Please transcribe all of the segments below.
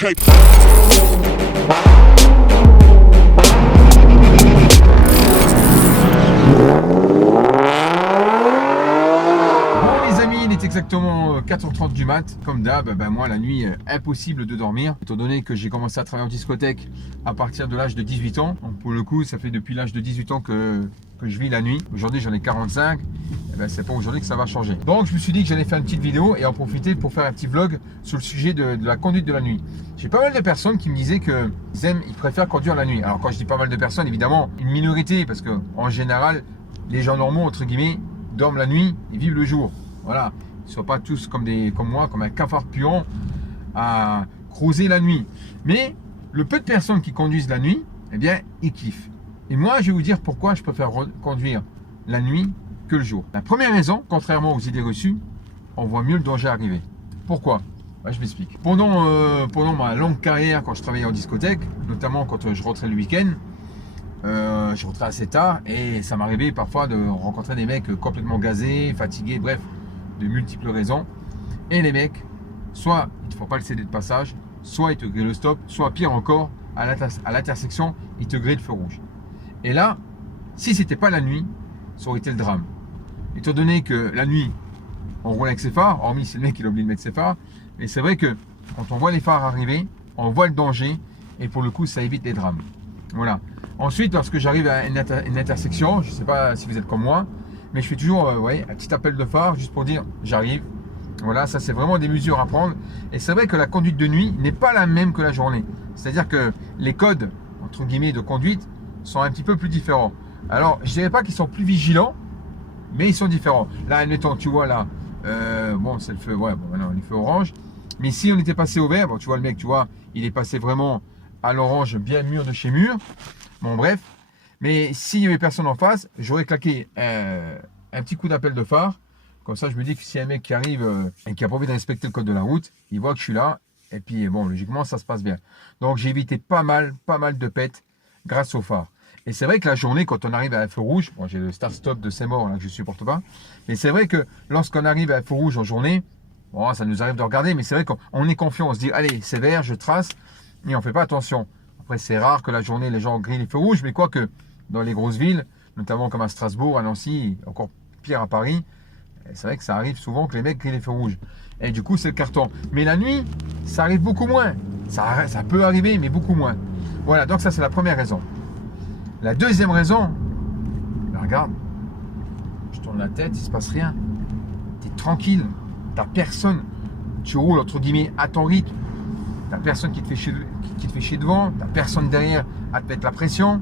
Okay. Exactement 4h30 du mat, comme d'hab, moi la nuit impossible de dormir, étant donné que j'ai commencé à travailler en discothèque à partir de l'âge de 18 ans. Donc pour le coup, ça fait depuis l'âge de 18 ans que je vis la nuit. Aujourd'hui j'en ai 45, c'est pas aujourd'hui que ça va changer. Donc je me suis dit que j'allais faire une petite vidéo et en profiter pour faire un petit vlog sur le sujet de la conduite de la nuit. J'ai pas mal de personnes qui me disaient qu'ils préfèrent conduire la nuit. Alors quand je dis pas mal de personnes, évidemment une minorité, parce que en général les gens normaux entre guillemets dorment la nuit et vivent le jour. Voilà. Ils ne soient pas tous comme moi, comme un cafard puant à cruiser la nuit. Mais le peu de personnes qui conduisent la nuit, eh bien, ils kiffent. Et moi, je vais vous dire pourquoi je préfère conduire la nuit que le jour. La première raison, contrairement aux idées reçues, on voit mieux le danger arriver. Pourquoi ? Je m'explique. Pendant ma longue carrière, quand je travaillais en discothèque, notamment quand je rentrais le week-end, je rentrais assez tard et ça m'arrivait parfois de rencontrer des mecs complètement gazés, fatigués, bref, de multiples raisons. Et les mecs, soit ils ne te font pas le CD de passage, soit ils te grillent le stop, soit pire encore, à l'intersection, ils te grillent le feu rouge. Et là, si c'était pas la nuit, ça aurait été le drame. Étant donné que la nuit, on roule avec ses phares, hormis c'est le mec qui a oublié de mettre ses phares, mais c'est vrai que quand on voit les phares arriver, on voit le danger et pour le coup, ça évite les drames. Voilà. Ensuite, lorsque j'arrive à une intersection, je ne sais pas si vous êtes comme moi, mais je fais toujours un petit appel de phare juste pour dire j'arrive. Voilà, ça c'est vraiment des mesures à prendre. Et c'est vrai que la conduite de nuit n'est pas la même que la journée. C'est-à-dire que les codes, entre guillemets, de conduite sont un petit peu plus différents. Alors, je ne dirais pas qu'ils sont plus vigilants, mais ils sont différents. Là, admettons, tu vois là, c'est le feu, maintenant le feu orange. Mais si on était passé au vert, tu vois le mec, tu vois, il est passé vraiment à l'orange, bien mûr de chez mûr. Bon, bref. Mais s'il y avait personne en face, j'aurais claqué un petit coup d'appel de phare. Comme ça, je me dis que si un mec qui arrive et qui a pas envie de respecter le code de la route, il voit que je suis là. Et puis, logiquement, ça se passe bien. Donc, j'ai évité pas mal de pètes grâce au phare. Et c'est vrai que la journée, quand on arrive à un feu rouge, j'ai le start-stop de Seymour là, que je ne supporte pas. Mais c'est vrai que lorsqu'on arrive à un feu rouge en journée, ça nous arrive de regarder, mais c'est vrai qu'on est confiant. On se dit, allez, c'est vert, je trace. Et on ne fait pas attention. Après, c'est rare que la journée, les gens grillent les feux rouges. Mais quoique, dans les grosses villes, notamment comme à Strasbourg, à Nancy, encore pire à Paris, c'est vrai que ça arrive souvent que les mecs grillent les feux rouges. Et du coup, c'est le carton. Mais la nuit, ça arrive beaucoup moins. Ça peut arriver, mais beaucoup moins. Voilà, donc ça, c'est la première raison. La deuxième raison, regarde, je tourne la tête, il ne se passe rien. Tu es tranquille, tu n'as personne. Tu roules, entre guillemets, à ton rythme. Tu n'as personne qui te fait chier devant, tu n'as personne derrière à te mettre la pression.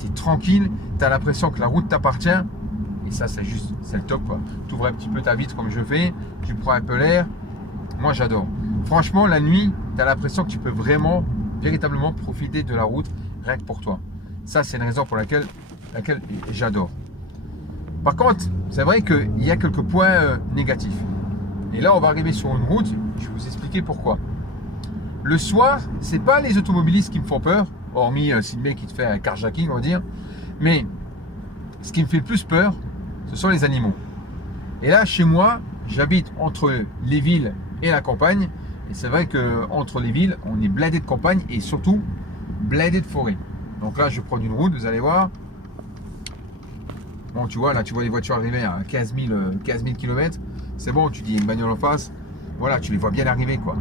Tu es tranquille, tu as l'impression que la route t'appartient. Et ça, c'est le top. Tu ouvres un petit peu ta vitre comme je fais, tu prends un peu l'air. Moi, j'adore. Franchement, la nuit, tu as l'impression que tu peux vraiment, véritablement profiter de la route rien que pour toi. Ça, c'est une raison pour laquelle j'adore. Par contre, c'est vrai qu'il y a quelques points négatifs. Et là, on va arriver sur une route. Je vais vous expliquer pourquoi. Le soir, c'est pas les automobilistes qui me font peur, hormis si le mec qui te fait un carjacking, on va dire. Mais ce qui me fait le plus peur, ce sont les animaux. Et là, chez moi, j'habite entre les villes et la campagne. Et c'est vrai qu'entre les villes, on est blindé de campagne et surtout blindé de forêt. Donc là, je prends une route, vous allez voir. Bon, tu vois, là, tu vois les voitures arriver à 15 000 km. C'est bon, tu dis, il y a une bagnole en face. Voilà, tu les vois bien arriver, quoi.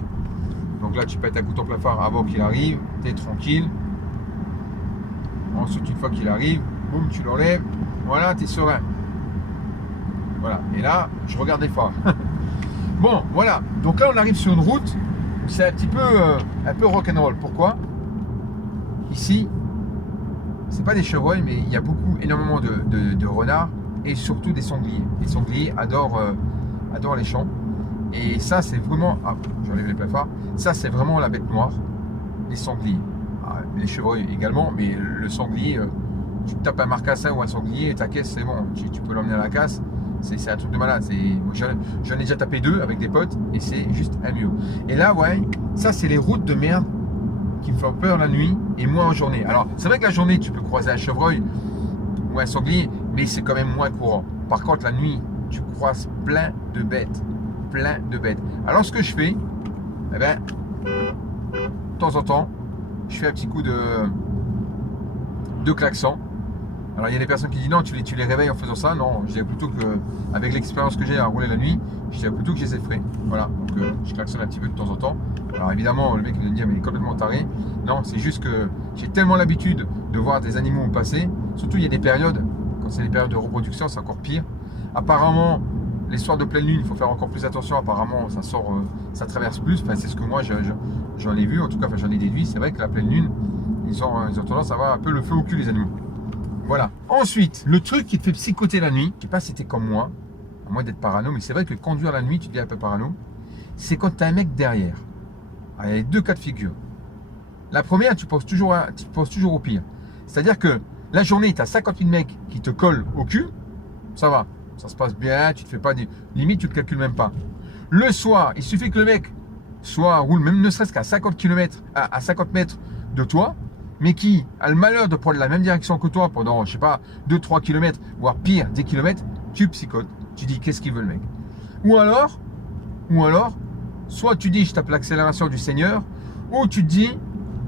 Donc là, tu pètes un coup ton plafard avant qu'il arrive. Tu es tranquille. Ensuite, une fois qu'il arrive, boum, tu l'enlèves. Voilà, tu es serein. Voilà. Et là, je regarde les phares. Bon, voilà. Donc là, on arrive sur une route où c'est un peu rock'n'roll. Pourquoi ? Ici, c'est pas des chevreuils, mais il y a énormément de renards et surtout des sangliers. Les sangliers adorent les champs. Et ça, c'est vraiment... Ah, j'enlève les plafards. Ça, c'est vraiment la bête noire. Les sangliers. Les chevreuils également, mais le sanglier, tu tapes un marcassin ou un sanglier et ta caisse, c'est bon. Tu peux l'emmener à la casse. C'est un truc de malade. J'en ai déjà tapé 2 avec des potes et c'est juste un mieux. Et là, ça, c'est les routes de merde qui me font peur la nuit et moins en journée. Alors, c'est vrai que la journée, tu peux croiser un chevreuil ou un sanglier, mais c'est quand même moins courant. Par contre, la nuit, tu croises plein de bêtes. Alors, ce que je fais, de temps en temps, je fais un petit coup de klaxon. Alors il y a des personnes qui disent non, tu les réveilles en faisant ça. Non, je dirais plutôt que, avec l'expérience que j'ai à rouler la nuit, je dirais plutôt que je les effraie. Voilà, donc je klaxonne un petit peu de temps en temps. Alors évidemment, le mec va me dire mais il est complètement taré. Non, c'est juste que j'ai tellement l'habitude de voir des animaux passer. Surtout il y a des périodes, quand c'est les périodes de reproduction, c'est encore pire. Apparemment, les soirs de pleine lune, il faut faire encore plus attention. Apparemment, ça sort, ça traverse plus. Enfin, c'est ce que moi j'en ai vu, en tout cas, enfin, j'en ai déduit. C'est vrai que la pleine lune, ils ont tendance à avoir un peu le feu au cul, les animaux. Voilà. Ensuite, le truc qui te fait psychoter la nuit, je sais pas si t'es comme moi, à moins d'être parano, mais c'est vrai que conduire la nuit, tu deviens un peu parano, c'est quand tu as un mec derrière. Alors, il y a deux cas de figure. La première, tu penses toujours au pire. C'est-à-dire que la journée, tu as 50 000 mecs qui te collent au cul, ça va, ça se passe bien, tu te fais pas des... Limite, tu te calcules même pas. Le soir, il suffit que le mec soit roule même ne serait-ce qu'à 50 km, à 50 mètres de toi, mais qui a le malheur de prendre la même direction que toi pendant, je sais pas, 2-3 km, voire pire, 10 km, tu psychotes. Tu dis, qu'est-ce qu'il veut le mec? Ou alors, soit tu dis, je tape l'accélération du Seigneur, ou tu te dis,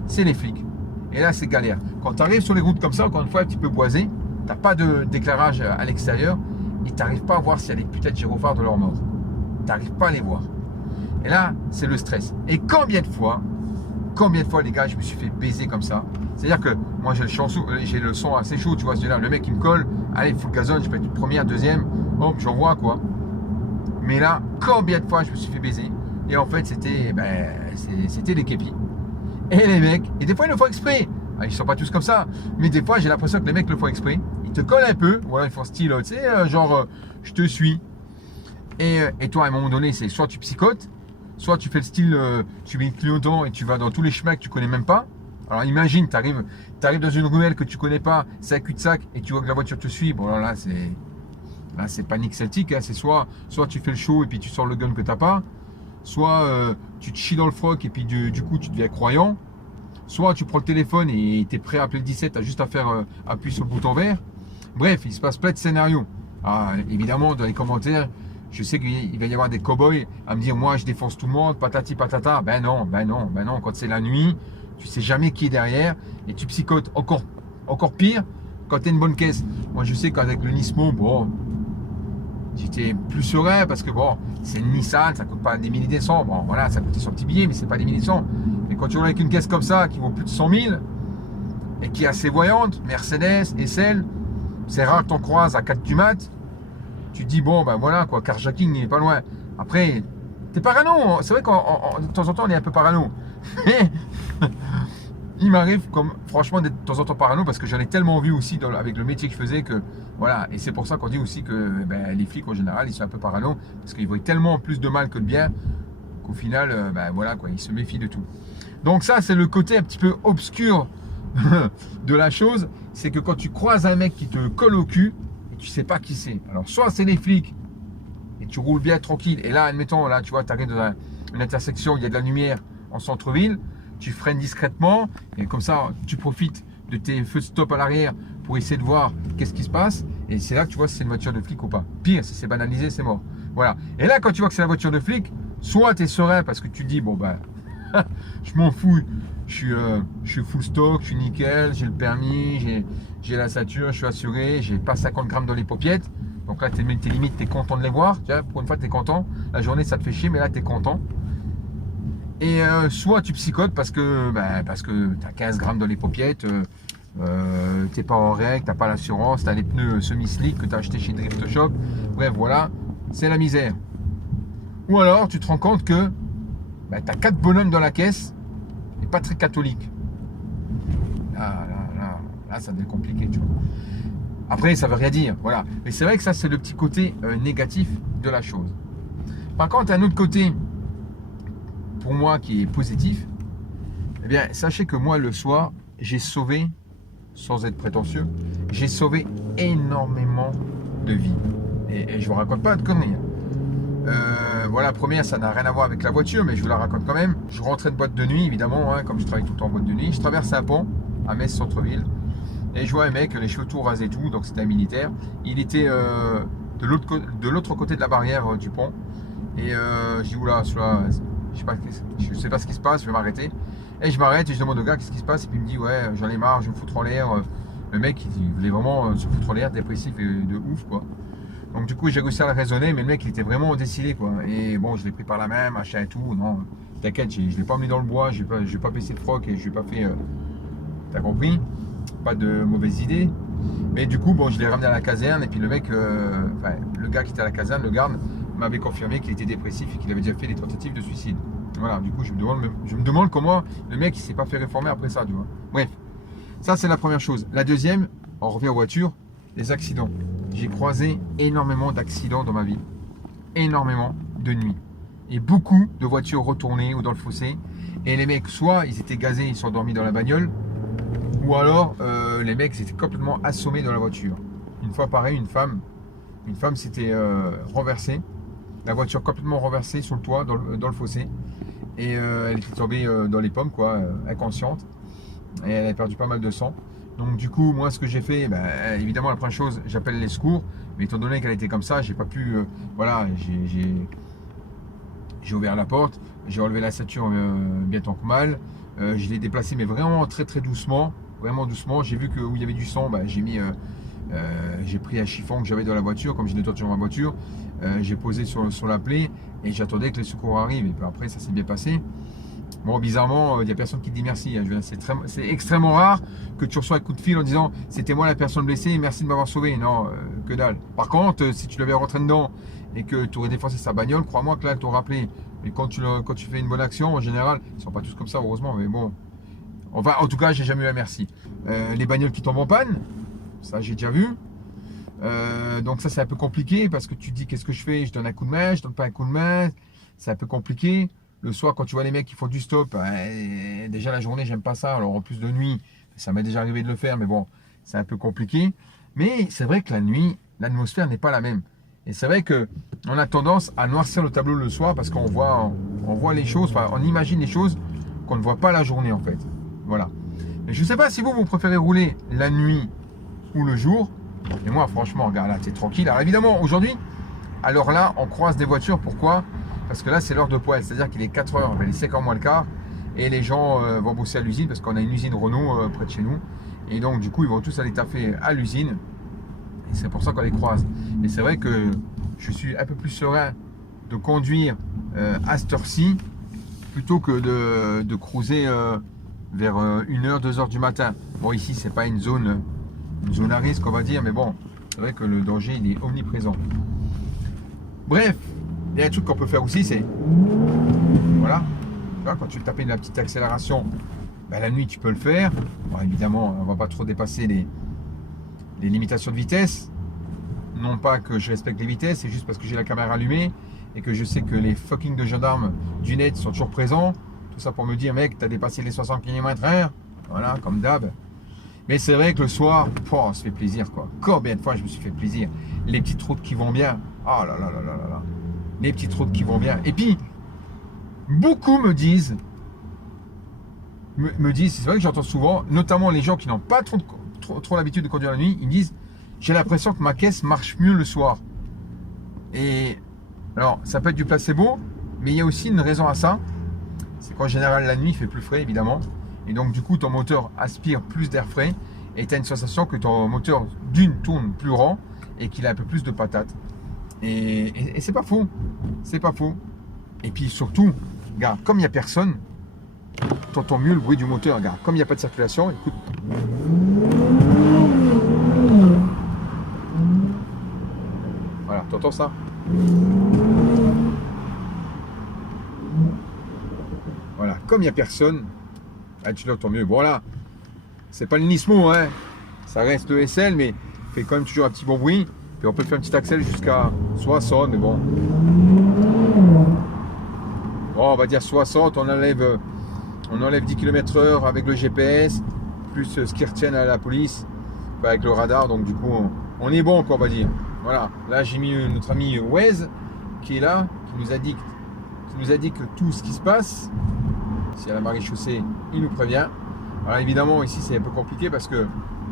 c'est les flics. Et là, c'est galère. Quand tu arrives sur les routes comme ça, encore une fois, un petit peu boisées, tu n'as pas d'éclairage à l'extérieur, et tu n'arrives pas à voir s'il y a des putains de gyrophares de leur mort. Tu n'arrives pas à les voir. Et là, c'est le stress. Et combien de fois, les gars, je me suis fait baiser comme ça. C'est-à-dire que moi, j'ai le son assez chaud, tu vois. C'est-à-dire, le mec, il me colle, allez, il faut le gazon, je peux être première, deuxième, hop, j'envoie, quoi. Mais là, combien de fois je me suis fait baiser? Et en fait, c'était des képis. Et les mecs, et des fois, ils le font exprès. Ah, ils ne sont pas tous comme ça. Mais des fois, j'ai l'impression que les mecs le font exprès. Ils te collent un peu, voilà, ils font style, tu sais, genre, je te suis. Et toi, à un moment donné, c'est soit tu psychotes, soit tu fais le style, tu mets le clignotant et tu vas dans tous les chemins que tu connais même pas. Alors imagine, tu arrives dans une ruelle que tu connais pas, c'est un cul-de-sac et tu vois que la voiture te suit. Bon là c'est panique celtique, hein. C'est soit tu fais le show et puis tu sors le gun que t'as pas, soit tu te chies dans le froc et puis du coup tu deviens croyant, soit tu prends le téléphone et tu es prêt à appeler le 17, tu as juste à faire appuyer sur le bouton vert. Bref, il se passe plein de scénarios. Alors, évidemment, dans les commentaires, je sais qu'il va y avoir des cow-boys à me dire moi je défonce tout le monde, patati patata. Ben non, quand c'est la nuit, tu sais jamais qui est derrière et tu psychotes encore pire quand tu as une bonne caisse. Moi je sais qu'avec le Nismo, bon, j'étais plus serein parce que bon, c'est une Nissan, ça coûte pas des milliers des cents. Bon voilà, ça coûtait son petit billet, mais c'est pas des milliers des cents. Mais quand tu roules avec une caisse comme ça qui vaut plus de 100 000 et qui est assez voyante, Mercedes, SL, c'est rare que t'en croises à 4 du mat. Tu te dis, bon, ben voilà, quoi, carjacking, il est pas loin. Après, t'es parano. C'est vrai de temps en temps, on est un peu parano. Mais il m'arrive, comme franchement, d'être de temps en temps parano parce que j'en ai tellement vu aussi avec le métier que je faisais que, voilà. Et c'est pour ça qu'on dit aussi que les flics, en général, ils sont un peu parano parce qu'ils voient tellement plus de mal que de bien qu'au final, voilà, quoi, ils se méfient de tout. Donc, ça, c'est le côté un petit peu obscur de la chose. C'est que quand tu croises un mec qui te colle au cul, tu sais pas qui c'est. Alors, soit c'est les flics et tu roules bien tranquille. Et là, admettons, là, tu vois, tu arrives dans une intersection où il y a de la lumière en centre-ville. Tu freines discrètement et comme ça, tu profites de tes feux de stop à l'arrière pour essayer de voir qu'est-ce qui se passe. Et c'est là que tu vois si c'est une voiture de flic ou pas. Pire, si c'est banalisé, c'est mort. Voilà. Et là, quand tu vois que c'est la voiture de flic, soit tu es serein parce que tu te dis, bon, ben, je m'en fous. Je suis full stock, je suis nickel, j'ai le permis, j'ai la ceinture, je suis assuré, j'ai pas 50 grammes dans les paupiètes. Donc là, tes limites, tu es content de les voir. Tu vois, pour une fois, tu es content. La journée, ça te fait chier, mais là, tu es content. Et soit tu psychotes parce que tu as 15 grammes dans les paupiètes, t'es pas en règle, tu n'as pas l'assurance, tu as les pneus semi-slick que tu as acheté chez Drift Shop. Bref, voilà, c'est la misère. Ou alors, tu te rends compte que tu as 4 bonhommes dans la caisse et pas très catholiques. Là, ça devient compliqué, tu vois. Après, ça veut rien dire, voilà. Mais c'est vrai que ça, c'est le petit côté négatif de la chose. Par contre, un autre côté, pour moi, qui est positif, eh bien, sachez que moi, le soir, j'ai sauvé, sans être prétentieux, j'ai sauvé énormément de vies. Et je vous raconte pas de conneries. Voilà, première, ça n'a rien à voir avec la voiture, mais je vous la raconte quand même. Je rentrais de boîte de nuit, évidemment, hein, comme je travaille tout le temps en boîte de nuit. Je traverse un pont à Metz centre-ville et je vois un mec, les cheveux tout rasés et tout, donc c'était un militaire. Il était de l'autre côté de la barrière du pont. Et je dis, oula, je sais pas ce qui se passe, je vais m'arrêter. Et je m'arrête et je demande au gars qu'est-ce qui se passe. Et puis il me dit ouais, j'en ai marre, je vais me foutre en l'air. Le mec, il voulait vraiment se foutre en l'air, dépressif et de ouf, quoi. Donc du coup, j'ai réussi à le raisonner, mais le mec, il était vraiment décidé, quoi. Et bon, je l'ai pris par la main, machin et tout. Non, t'inquiète, je l'ai pas emmené dans le bois, je vais pas baissé le froc et je n'ai pas fait... t'as compris? Pas de mauvaise idée. Mais du coup, bon, je l'ai ramené à la caserne et puis le mec, enfin, le gars qui était à la caserne, le garde, m'avait confirmé qu'il était dépressif et qu'il avait déjà fait des tentatives de suicide. Voilà, du coup, je me demande comment le mec, il s'est pas fait réformer après ça, tu vois. Bref, ça, c'est la première chose. La deuxième, on revient aux voitures, les accidents. J'ai croisé énormément d'accidents dans ma vie. Énormément de nuit. Et beaucoup de voitures retournées ou dans le fossé. Et les mecs, soit ils étaient gazés, ils sont endormis dans la bagnole, ou alors les mecs étaient complètement assommés dans la voiture. Une fois pareil, une femme s'était renversée. La voiture complètement renversée sur le toit, dans le fossé. Et elle était tombée dans les pommes, quoi, inconsciente. Et elle a perdu pas mal de sang. Donc du coup, moi, ce que j'ai fait, ben, évidemment, la première chose, j'appelle les secours. Mais étant donné qu'elle était comme ça, j'ai pas pu... voilà, j'ai ouvert la porte, j'ai enlevé la ceinture bien tant que mal. Je l'ai déplacée, mais vraiment très très doucement. Vraiment doucement. J'ai vu que où il y avait du sang, ben, j'ai pris un chiffon que j'avais dans la voiture, comme j'ai des tortures dans ma voiture. J'ai posé sur la plaie et j'attendais que les secours arrivent. Et puis après, ça s'est bien passé. Bon, bizarrement, il n'y a personne qui te dit merci. C'est extrêmement rare que tu reçois un coup de fil en disant c'était moi la personne blessée, merci de m'avoir sauvé. Non, que dalle. Par contre, si tu l'avais rentré dedans et que tu aurais défoncé sa bagnole, crois-moi que là, elle t'aurait rappelé. Mais quand tu fais une bonne action, en général, ils ne sont pas tous comme ça, heureusement, mais bon. Enfin, en tout cas, j'ai jamais eu un merci. Les bagnoles qui tombent en panne, ça j'ai déjà vu. Donc ça c'est un peu compliqué parce que tu te dis qu'est-ce que je fais, je donne un coup de main, je donne pas un coup de main, c'est un peu compliqué. Le soir quand tu vois les mecs qui font du stop, déjà la journée j'aime pas ça, alors en plus de nuit, ça m'est déjà arrivé de le faire, mais bon, c'est un peu compliqué. Mais c'est vrai que la nuit, l'atmosphère n'est pas la même. Et c'est vrai que on a tendance à noircir le tableau le soir parce qu'on voit les choses, enfin, on imagine les choses qu'on ne voit pas la journée en fait. Voilà. Mais je ne sais pas si vous préférez rouler la nuit ou le jour. Et moi, franchement, regarde là, t'es tranquille. Alors évidemment, aujourd'hui, alors là, on croise des voitures. Pourquoi? Parce que là, c'est l'heure de poêle. C'est-à-dire qu'il est 4h, il est 5h moins le quart. Et les gens vont bosser à l'usine parce qu'on a une usine Renault près de chez nous. Et donc, du coup, ils vont tous aller taffer à l'usine. Et c'est pour ça qu'on les croise. Et c'est vrai que je suis un peu plus serein de conduire à cette heure-ci plutôt que de cruiser vers 1h, 2h du matin. Bon, ici, c'est pas une zone à risque, on va dire, mais bon, c'est vrai que le danger, il est omniprésent. Bref, il y a un truc qu'on peut faire aussi, c'est, voilà, tu vois, quand tu tapes la petite accélération, ben, la nuit, tu peux le faire. Bon, évidemment, on va pas trop dépasser les limitations de vitesse. Non pas que je respecte les vitesses, c'est juste parce que j'ai la caméra allumée et que je sais que les fucking de gendarmes du net sont toujours présents. Tout ça pour me dire, mec, t'as dépassé les 60 km/h. Voilà, comme d'hab. Mais c'est vrai que le soir, on se fait plaisir, quoi. Combien de fois je me suis fait plaisir. Les petites routes qui vont bien. Oh là là là là là là. Les petites routes qui vont bien. Et puis, beaucoup me disent, c'est vrai que j'entends souvent, notamment les gens qui n'ont pas trop l'habitude de conduire la nuit, ils me disent, j'ai l'impression que ma caisse marche mieux le soir. Et alors, ça peut être du placebo, mais il y a aussi une raison à ça. C'est qu'en général, la nuit, il fait plus frais, évidemment. Et donc, du coup, ton moteur aspire plus d'air frais. Et tu as une sensation que ton moteur, tourne plus rond et qu'il a un peu plus de patates. Et c'est pas faux. C'est pas faux. Et puis surtout, regarde, comme il n'y a personne, tu entends mieux le bruit du moteur. Regarde, comme il n'y a pas de circulation, écoute. Voilà, tu entends ça? Voilà, comme il n'y a personne, tu l'entends mieux. Bon là, c'est pas le Nismo, hein. Ça reste le SL, mais il fait quand même toujours un petit bon bruit. Puis on peut faire un petit accel jusqu'à 60, mais bon. Bon, on va dire 60, on enlève 10 km/h avec le GPS, plus ce qui retient à la police, avec le radar, donc du coup, on est bon, quoi, on va dire. Voilà, là j'ai mis notre ami Waze qui est là, qui nous a dit que tout ce qui se passe, si à la maréchaussée, il nous prévient. Alors évidemment, ici c'est un peu compliqué parce que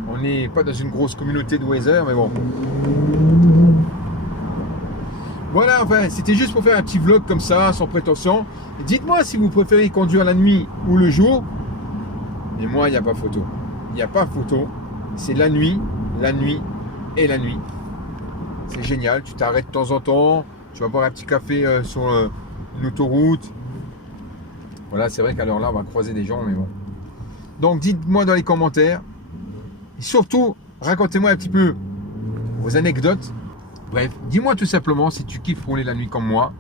on n'est pas dans une grosse communauté de Wazer, mais bon. Voilà, enfin, c'était juste pour faire un petit vlog comme ça, sans prétention. Dites-moi si vous préférez conduire la nuit ou le jour. Mais moi, il n'y a pas photo. Il n'y a pas photo. C'est la nuit et la nuit. C'est génial. Tu t'arrêtes de temps en temps. Tu vas boire un petit café sur une autoroute. Voilà, c'est vrai qu'à l'heure là, on va croiser des gens, mais bon. Donc, dites-moi dans les commentaires. Et surtout, racontez-moi un petit peu vos anecdotes. Bref, dis-moi tout simplement si tu kiffes rouler la nuit comme moi.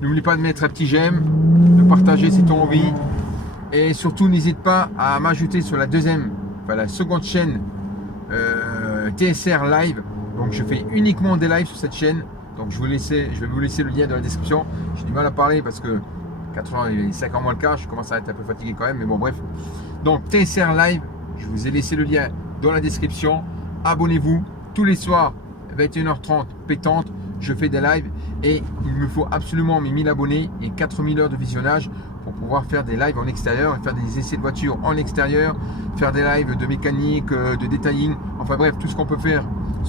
N'oublie pas de mettre un petit j'aime, de partager si tu as envie. Et surtout, n'hésite pas à m'ajouter sur la seconde chaîne TSR Live. Donc, je fais uniquement des lives sur cette chaîne. Donc, je vais vous laisser le lien dans la description. J'ai du mal à parler parce que 5 ans moins le quart, je commence à être un peu fatigué quand même. Mais bon, bref. Donc, TSR Live, je vous ai laissé le lien dans la description. Abonnez-vous tous les soirs, 21h30 pétante. Je fais des lives et il me faut absolument mes 1000 abonnés et 4000 heures de visionnage pour pouvoir faire des lives en extérieur et faire des essais de voiture en extérieur, faire des lives de mécanique, de detailing, enfin bref, tout ce qu'on peut faire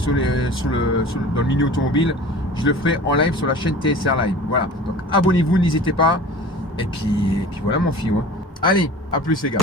dans le milieu automobile, je le ferai en live sur la chaîne TSR Live. Voilà, donc abonnez-vous, n'hésitez pas. Et puis voilà mon film. Allez, à plus les gars.